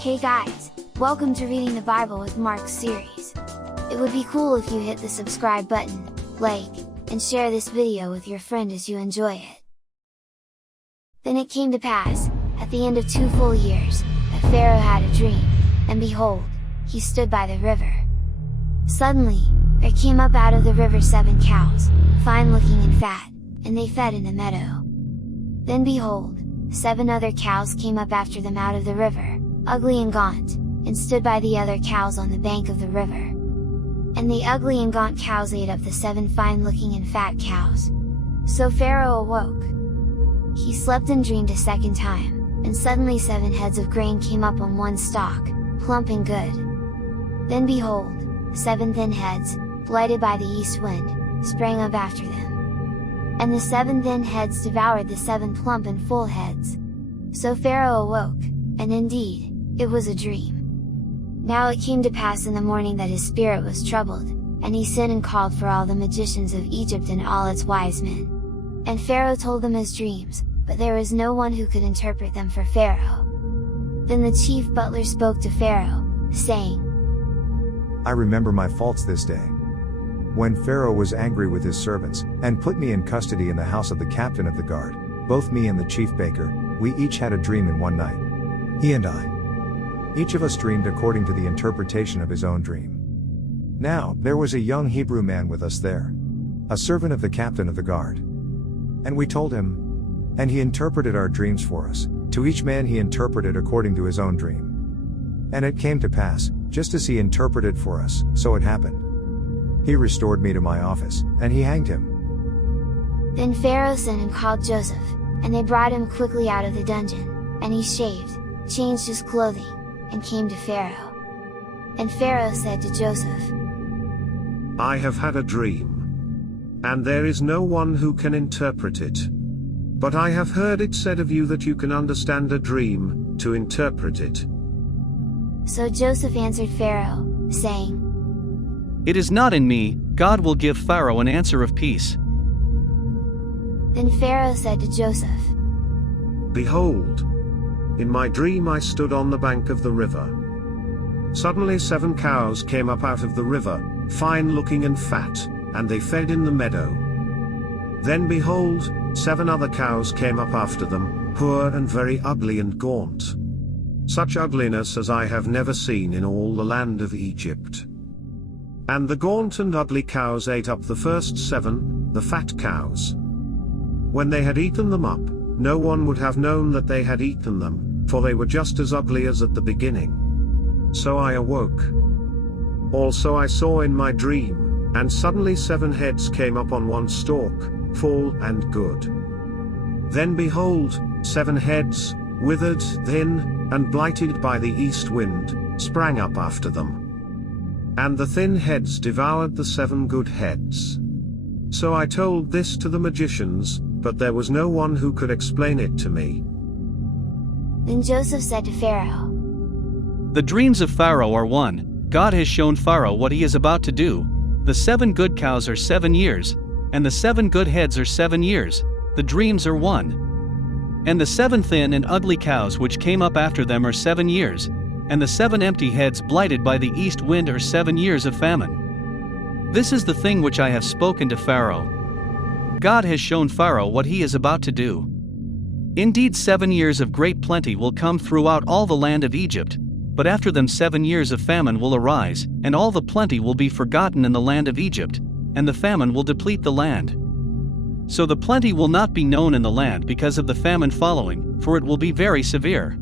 Hey guys, welcome to Reading the Bible with Mark series. It would be cool if you hit the subscribe button, like, and share this video with your friend as you enjoy it. Then it came to pass, at the end of 2 full years, that Pharaoh had a dream, and behold, he stood by the river. Suddenly, there came up out of the river 7 cows, fine looking and fat, and they fed in the meadow. Then behold, 7 other cows came up after them out of the river, ugly and gaunt, and stood by the other cows on the bank of the river. And the ugly and gaunt cows ate up the 7 fine-looking and fat cows. So Pharaoh awoke. He slept and dreamed a second time, and suddenly 7 heads of grain came up on one stalk, plump and good. Then behold, 7 thin heads, blighted by the east wind, sprang up after them. And the 7 thin heads devoured the 7 plump and full heads. So Pharaoh awoke, and indeed, it was a dream. Now it came to pass in the morning that his spirit was troubled, and he sent and called for all the magicians of Egypt and all its wise men. And Pharaoh told them his dreams, but there was no one who could interpret them for Pharaoh. Then the chief butler spoke to Pharaoh, saying, I remember my faults this day. When Pharaoh was angry with his servants, and put me in custody in the house of the captain of the guard, both me and the chief baker, we each had a dream in one night. He and I. Each of us dreamed according to the interpretation of his own dream. Now, there was a young Hebrew man with us there, a servant of the captain of the guard. And we told him, and he interpreted our dreams for us, to each man he interpreted according to his own dream. And it came to pass, just as he interpreted for us, so it happened. He restored me to my office, and he hanged him. Then Pharaoh sent and called Joseph, and they brought him quickly out of the dungeon, and he shaved, changed his clothing, and came to Pharaoh. And Pharaoh said to Joseph, I have had a dream, and there is no one who can interpret it. But I have heard it said of you that you can understand a dream, to interpret it. So Joseph answered Pharaoh, saying, It is not in me, God will give Pharaoh an answer of peace. Then Pharaoh said to Joseph, Behold, in my dream I stood on the bank of the river. Suddenly 7 cows came up out of the river, fine looking and fat, and they fed in the meadow. Then behold, 7 other cows came up after them, poor and very ugly and gaunt. Such ugliness as I have never seen in all the land of Egypt. And the gaunt and ugly cows ate up the first 7, the fat cows. When they had eaten them up, no one would have known that they had eaten them, for they were just as ugly as at the beginning. So I awoke. Also I saw in my dream, and suddenly 7 heads came up on one stalk, full and good. Then behold, 7 heads, withered, thin, and blighted by the east wind, sprang up after them. And the thin heads devoured the 7 good heads. So I told this to the magicians, but there was no one who could explain it to me. Then Joseph said to Pharaoh, The dreams of Pharaoh are one. God has shown Pharaoh what he is about to do. The 7 good cows are 7 years, and the 7 good heads are 7 years, the dreams are one. And the 7 thin and ugly cows which came up after them are 7 years, and the 7 empty heads blighted by the east wind are 7 years of famine. This is the thing which I have spoken to Pharaoh. God has shown Pharaoh what he is about to do. Indeed 7 years of great plenty will come throughout all the land of Egypt, but after them 7 years of famine will arise, and all the plenty will be forgotten in the land of Egypt, and the famine will deplete the land. So the plenty will not be known in the land because of the famine following, for it will be very severe.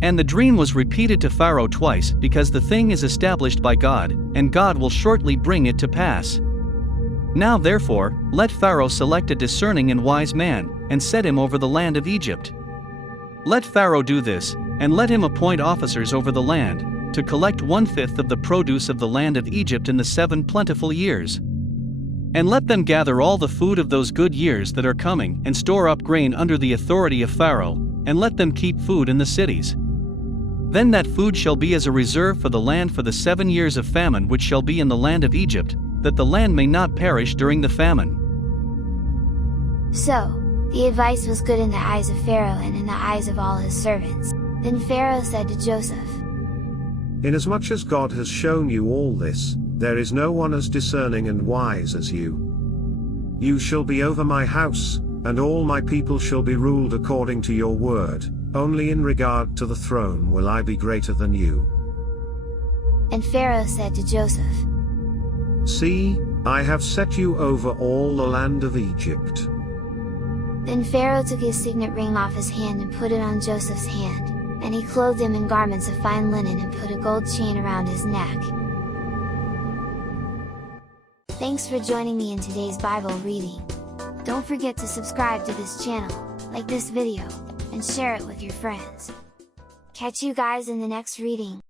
And the dream was repeated to Pharaoh twice because the thing is established by God, and God will shortly bring it to pass. Now therefore, let Pharaoh select a discerning and wise man, and set him over the land of Egypt. Let Pharaoh do this, and let him appoint officers over the land, to collect 1/5 of the produce of the land of Egypt in the 7 plentiful years. And let them gather all the food of those good years that are coming, and store up grain under the authority of Pharaoh, and let them keep food in the cities. Then that food shall be as a reserve for the land for the 7 years of famine which shall be in the land of Egypt, that the land may not perish during the famine. So, the advice was good in the eyes of Pharaoh and in the eyes of all his servants. Then Pharaoh said to Joseph, Inasmuch as God has shown you all this, there is no one as discerning and wise as you. You shall be over my house, and all my people shall be ruled according to your word, only in regard to the throne will I be greater than you. And Pharaoh said to Joseph, See, I have set you over all the land of Egypt. Then Pharaoh took his signet ring off his hand and put it on Joseph's hand, and he clothed him in garments of fine linen and put a gold chain around his neck. Thanks for joining me in today's Bible reading. Don't forget to subscribe to this channel, like this video, and share it with your friends. Catch you guys in the next reading.